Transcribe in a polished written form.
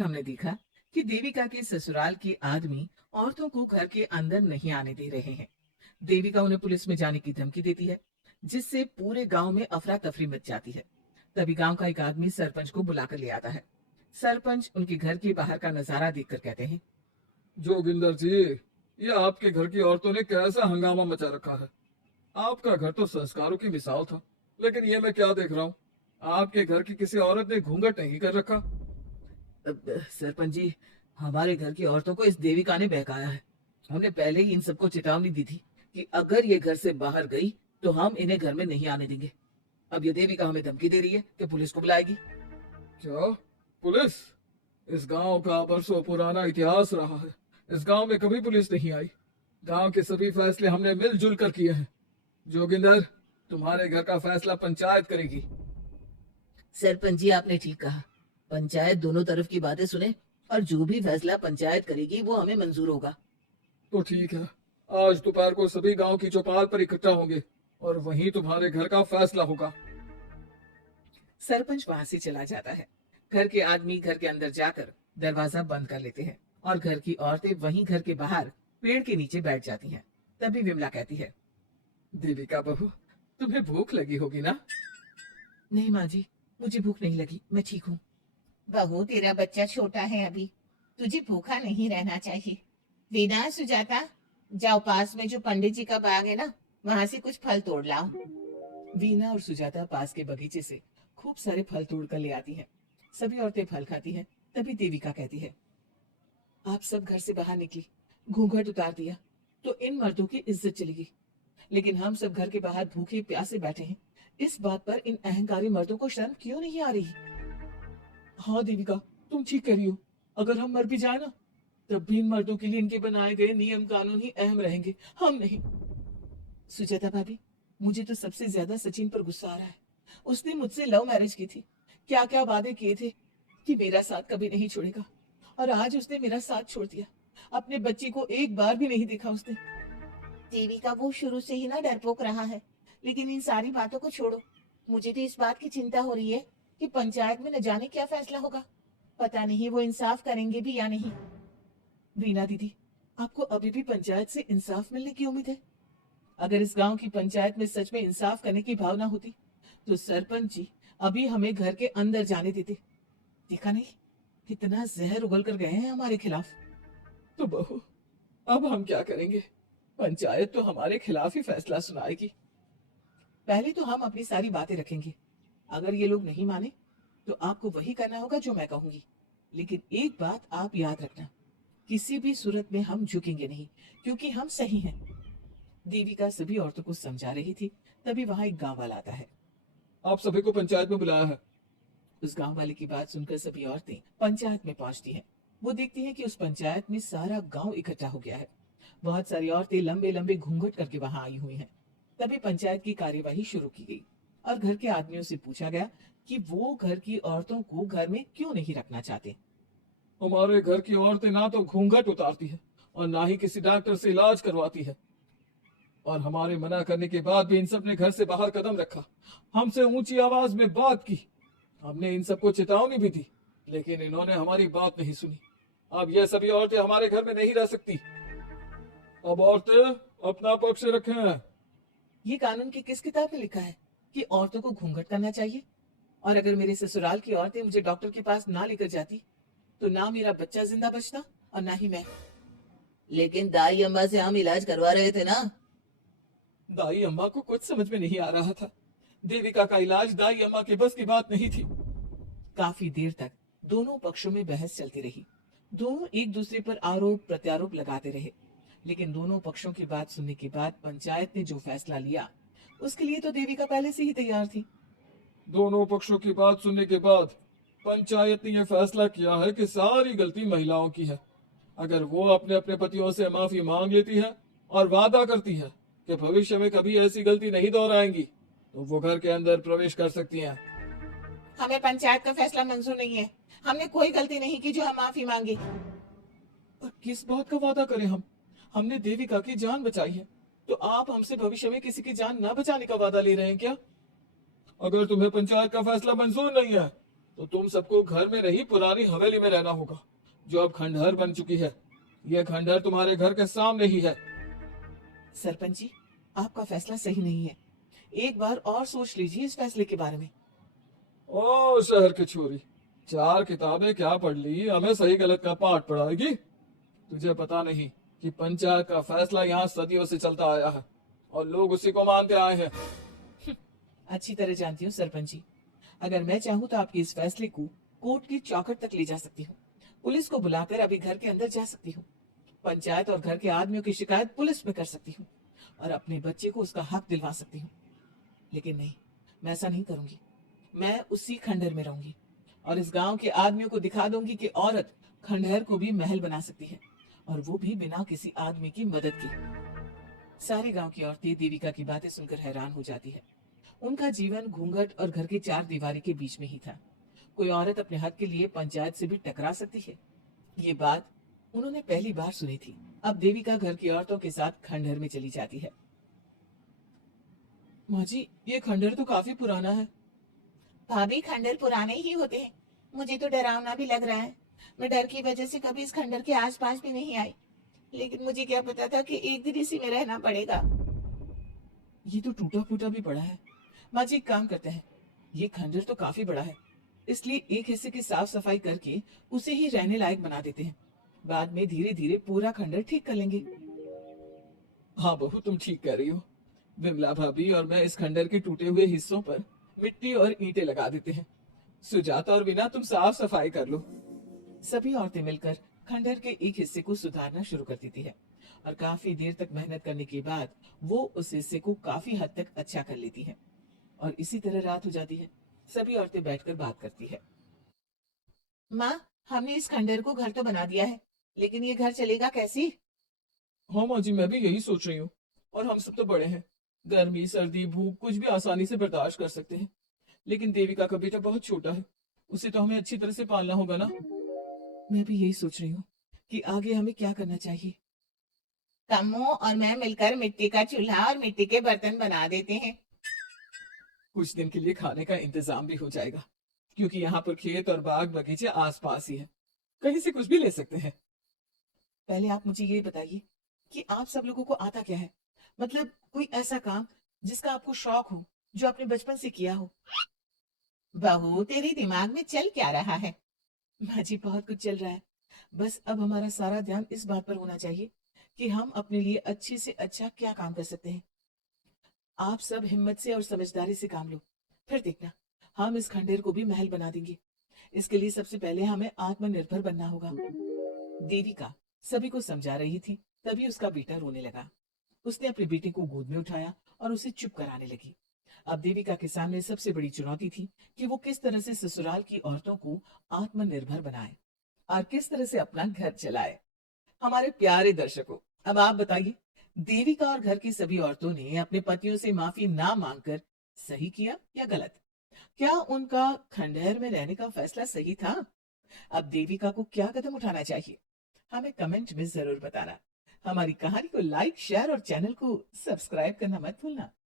हमने देखा कि देविका के ससुराल के आदमी औरतों को घर के अंदर नहीं आने दे रहे हैं। देविका उन्हें पुलिस में जाने की धमकी देती है, जिससे पूरे गांव में अफरा तफरी मच जाती है। तभी गांव का एक आदमी सरपंच को बुलाकर ले आता है। सरपंच उनके घर के बाहर का नजारा देखकर कहते हैं। जोगिंदर जी, ये आपके घर की औरतों ने कैसा हंगामा मचा रखा है। आपका घर तो संस्कारों की मिसाल था, लेकिन ये मैं क्या देख रहा हूँ। आपके घर की किसी औरत ने घूंघट नहीं कर रखा। सरपंच जी, हमारे घर की औरतों को इस देविका ने बहकाया है। हमने पहले ही इन सबको चेतावनी दी थी कि अगर ये घर से बाहर गई तो हम इन्हें घर में नहीं आने देंगे। अब ये देविका हमें धमकी दे रही है कि पुलिस को बुलाएगी। क्या? पुलिस? इस गांव का बरसों पुराना इतिहास रहा है। इस गांव में कभी पुलिस नहीं आई। गांव के सभी फैसले हमने मिलजुल कर किए हैं। जोगिंदर, तुम्हारे घर का फैसला पंचायत करेगी। सरपंच जी, आपने ठीक कहा। पंचायत दोनों तरफ की बातें सुने और जो भी फैसला पंचायत करेगी वो हमें मंजूर होगा। तो ठीक है, आज दोपहर को सभी गांव की चौपाल पर इकट्ठा होंगे और वहीं तुम्हारे घर का फैसला होगा। सरपंच वहां से चला जाता है। घर के आदमी घर के अंदर जाकर दरवाजा बंद कर लेते हैं और घर की औरतें वहीं घर के बाहर पेड़ के नीचे बैठ जाती हैं। तभी विमला कहती है। देविका बहू, तुम्हें भूख लगी होगी ना? नहीं माँ जी, मुझे भूख नहीं लगी, मैं ठीक हूँ। बहू, तेरा बच्चा छोटा है अभी, तुझे भूखा नहीं रहना चाहिए। वीना, सुजाता, जाओ पास में जो पंडित जी का बाग है ना, वहां से कुछ फल तोड़ लाओ। वीना और सुजाता पास के बगीचे से खूब सारे फल तोड़ कर ले आती हैं। सभी औरतें फल खाती हैं। तभी देविका कहती है। आप सब घर से बाहर निकली, घूंघट उतार दिया तो इन मर्दों की इज्जत चलेगी, लेकिन हम सब घर के बाहर भूखे प्यासे बैठे हैं। इस बात पर इन अहंकारी मर्दों को शर्म क्यों नहीं आ रही? हाँ देविका, तुम ठीक कह रही हो। अगर हम मर भी जाए ना, तब भी इन मर्दों के लिए इनके बनाए गए नियम कानून ही अहम रहेंगे, हम नहीं। सुजाता भाभी, मुझे तो सबसे ज्यादा सचिन पर गुस्सा आ रहा है। उसने मुझसे लव मैरिज की थी, क्या क्या वादे किए थे कि मेरा साथ कभी नहीं छोड़ेगा, और आज उसने मेरा साथ छोड़ दिया। अपने बच्चे को एक बार भी नहीं देखा उसने। देवी का वो शुरू से ही ना डरपोक रहा है, लेकिन इन सारी बातों को छोड़ो। मुझे तो इस बात की चिंता हो रही है कि पंचायत में न जाने क्या फैसला होगा। पता नहीं वो इंसाफ करेंगे भी या नहीं। वीना दीदी, आपको अभी भी पंचायत से इंसाफ मिलने की उम्मीद है? अगर इस गांव की पंचायत में सच में इंसाफ करने की भावना होती तो सरपंच जी अभी हमें घर के अंदर जाने देते। देखा नहीं, कितना जहर उगल कर गए हैं हमारे खिलाफ। तो बहू, अब हम क्या करेंगे? पंचायत तो हमारे खिलाफ ही फैसला सुनाएगी। पहले तो हम अपनी सारी बातें रखेंगे। अगर ये लोग नहीं माने तो आपको वही करना होगा जो मैं कहूंगी। लेकिन एक बात आप याद रखना, किसी भी सूरत में हम झुकेंगे नहीं, क्योंकि हम सही हैं। देविका सभी औरतों को समझा रही थी। तभी वहां एक गांव वाला आता है। आप सभी को पंचायत में बुलाया है। उस गांव वाले की बात सुनकर सभी औरतें पंचायत में पहुंचती हैं। वो देखती हैं कि उस पंचायत में सारा गांव इकट्ठा हो गया है। बहुत सारी औरतें लंबे लंबे घूंघट करके वहां आई हुई हैं। तभी पंचायत की कार्यवाही शुरू की गई और घर के आदमियों से पूछा गया कि वो घर की औरतों को घर में क्यों नहीं रखना चाहते। हमारे घर की औरतें ना तो घूंघट उतारती है और ना ही किसी डॉक्टर से इलाज करवाती है, और हमारे मना करने के बाद भी इन सब ने घर से बाहर कदम रखा, हमसे ऊंची आवाज में बात की। हमने इन सबको चेतावनी भी दी, लेकिन इन्होंने हमारी बात नहीं सुनी। अब यह सभी औरतें हमारे घर में नहीं रह सकती। अब औरतें अपना पक्ष रखें। ये कानून की किस किताब में लिखा है कि औरतों को घूंघट करना चाहिए? और अगर मेरे ससुराल की औरतें मुझे डॉक्टर के पास ना लेकर जाती तो ना मेरा बच्चा जिंदा बचता और ना ही मैं। लेकिन दाई अम्मा से हम इलाज करवा रहे थे ना। दाई अम्मा को कुछ समझ में नहीं आ रहा था। देविका का इलाज दाई अम्मा के बस की बात नहीं थी। काफी देर तक दोनों पक्षों में बहस चलती रही। दोनों एक दूसरे पर आरोप प्रत्यारोप लगाते रहे, लेकिन दोनों पक्षों की बात सुनने के बाद पंचायत ने जो फैसला लिया उसके लिए तो देविका पहले से ही तैयार थी। दोनों पक्षों की बात सुनने के बाद पंचायत ने यह फैसला किया है कि सारी गलती महिलाओं की है। अगर वो अपने अपने पतियों से माफी मांग लेती है और वादा करती है कि भविष्य में कभी ऐसी गलती नहीं दोहराएंगी, तो वो घर के अंदर प्रवेश कर सकती हैं। हमें पंचायत का फैसला मंजूर नहीं है। हमने कोई गलती नहीं की जो हम माफी मांगे। पर किस बात का वादा करें हम? हमने देविका की जान बचाई है, तो आप हमसे भविष्य में किसी की जान न बचाने का वादा ले रहे हैं क्या? अगर तुम्हें पंचायत का फैसला मंजूर नहीं है तो तुम सबको घर में नहीं पुरानी हवेली में रहना होगा, जो अब खंडहर बन चुकी है। यह खंडहर तुम्हारे घर के सामने ही है। सरपंच जी, आपका फैसला सही नहीं है। एक बार और सोच लीजिए इस फैसले के बारे में। ओ शहर की छोरी, 4 किताबें क्या पढ़ ली, हमें सही गलत का पाठ पढ़ाएगी। तुझे पता नहीं कि पंचायत का फैसला यहाँ सदियों से चलता आया है और लोग उसी को मानते आए हैं। अच्छी तरह जानती हूँ सरपंच जी। अगर मैं चाहूँ तो आपके इस फैसले को कोर्ट की चौखट तक ले जा सकती हूँ। पुलिस को बुलाकर अभी घर के अंदर जा सकती हूँ। पंचायत और घर के आदमियों की शिकायत पुलिस में कर सकती हूँ और अपने बच्चे को उसका हक दिलवा सकती हूँ। लेकिन नहीं, मैं ऐसा नहीं करूंगी। मैं उसी खंडहर में रहूंगी और इस गांव के आदमियों को दिखा दूंगी कि औरत खंडहर को भी महल बना सकती है, और वो भी बिना किसी आदमी की मदद के। सारे गांव की औरतें देविका की बातें सुनकर हैरान हो जाती है। उनका जीवन घूंघट और घर की 4 दीवारी के बीच में ही था। कोई औरत अपने हक के लिए पंचायत से भी टकरा सकती है, ये बात उन्होंने पहली बार सुनी थी। अब देविका घर की औरतों के साथ खंडहर में चली जाती है। माँ जी, ये खंडहर तो काफी पुराना है। भाभी, खंडहर पुराने ही होते हैं। मुझे तो डरावना भी लग रहा है। मैं डर की वजह से कभी इस खंडहर के आसपास भी नहीं आई, लेकिन मुझे क्या पता था कि एक दिन इसी में रहना पड़ेगा। ये तो टूटा फूटा भी पड़ा है। माँ जी, एक काम करते हैं, ये खंडहर तो काफी बड़ा है, इसलिए एक हिस्से की साफ सफाई करके उसे ही रहने लायक बना देते हैं। बाद में धीरे धीरे पूरा खंडहर ठीक कर लेंगे। हाँ बहू, तुम ठीक कह रही हो। विमला भाभी और मैं इस खंडहर के टूटे हुए हिस्सों पर मिट्टी और ईंटें लगा देते हैं। सुजाता और वीना, तुम साफ सफाई कर लो। सभी औरतें मिलकर खंडहर के एक हिस्से को सुधारना शुरू कर देती है और काफी देर तक मेहनत करने के बाद वो उस हिस्से को काफी हद तक अच्छा कर लेती है। और इसी तरह रात हो जाती है। सभी औरतें बैठकर बात करती है। माँ, हमने इस खंडहर को घर तो बना दिया है, लेकिन ये घर चलेगा कैसे? हाँ माँ जी, मैं भी यही सोच रही हूँ। और हम सब तो बड़े हैं, गर्मी सर्दी भूख कुछ भी आसानी से बर्दाश्त कर सकते हैं। लेकिन देविका का बेटा बहुत छोटा है, उसे तो हमें अच्छी तरह से पालना होगा ना। मैं भी यही सोच रही हूँ कि आगे हमें क्या करना चाहिए। कम्मो और मैं मिलकर मिट्टी का चूल्हा और मिट्टी के बर्तन बना देते हैं। कुछ दिन के लिए खाने का इंतजाम भी हो जाएगा, क्योंकि यहाँ पर खेत और बाग बगीचे आसपास ही है, कहीं से कुछ भी ले सकते हैं। पहले आप मुझे ये बताइए कि आप सब लोगों को आता क्या है। मतलब कोई ऐसा काम जिसका आपको शौक हो, जो आपने बचपन से किया हो। बहू, तेरे दिमाग में चल क्या रहा है? माँ जी, बहुत कुछ चल रहा है। बस अब हमारा सारा ध्यान इस बात पर होना चाहिए कि हम अपने लिए अच्छे से अच्छा क्या काम कर सकते हैं। आप सब हिम्मत से और समझदारी से काम लो, फिर देखना हम इस खंडहर को भी महल बना देंगे। इसके लिए सबसे पहले हमें आत्मनिर्भर बनना होगा। देविका सभी को समझा रही थी, तभी उसका बेटा रोने लगा। उसने अपने बेटे को गोद में उठाया और उसे चुप कराने लगी। अब देविका के सामने सबसे बड़ी चुनौती थी कि वो किस तरह से ससुराल की औरतों को आत्मनिर्भर बनाए और किस तरह से अपना घर चलाए। हमारे प्यारे दर्शकों, अब आप बताइए, देविका और घर की सभी औरतों ने अपने पतियों से माफी ना मांगकर सही किया या गलत? क्या उनका खंडहर में रहने का फैसला सही था? अब देविका को क्या कदम उठाना चाहिए, हमें कमेंट में जरूर बताना। हमारी कहानी को लाइक, शेयर और चैनल को सब्सक्राइब करना मत भूलना।